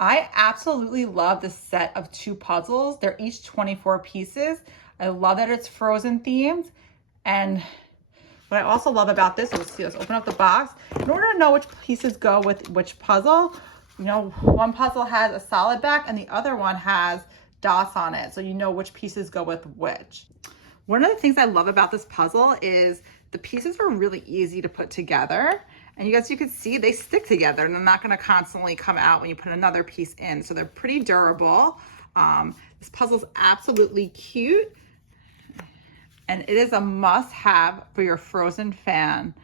I absolutely love the set of 2 puzzles. They're each 24 pieces. I love that it's Frozen themed. And what I also love about this, let's open up the box. In order to know which pieces go with which puzzle, you know, one puzzle has a solid back and the other one has dots on it. So you know which pieces go with which. One of the things I love about this puzzle is the pieces are really easy to put together. And you can see they stick together and they're not gonna constantly come out when you put another piece in. So they're pretty durable. This puzzle's absolutely cute. And it is a must-have for your Frozen fan.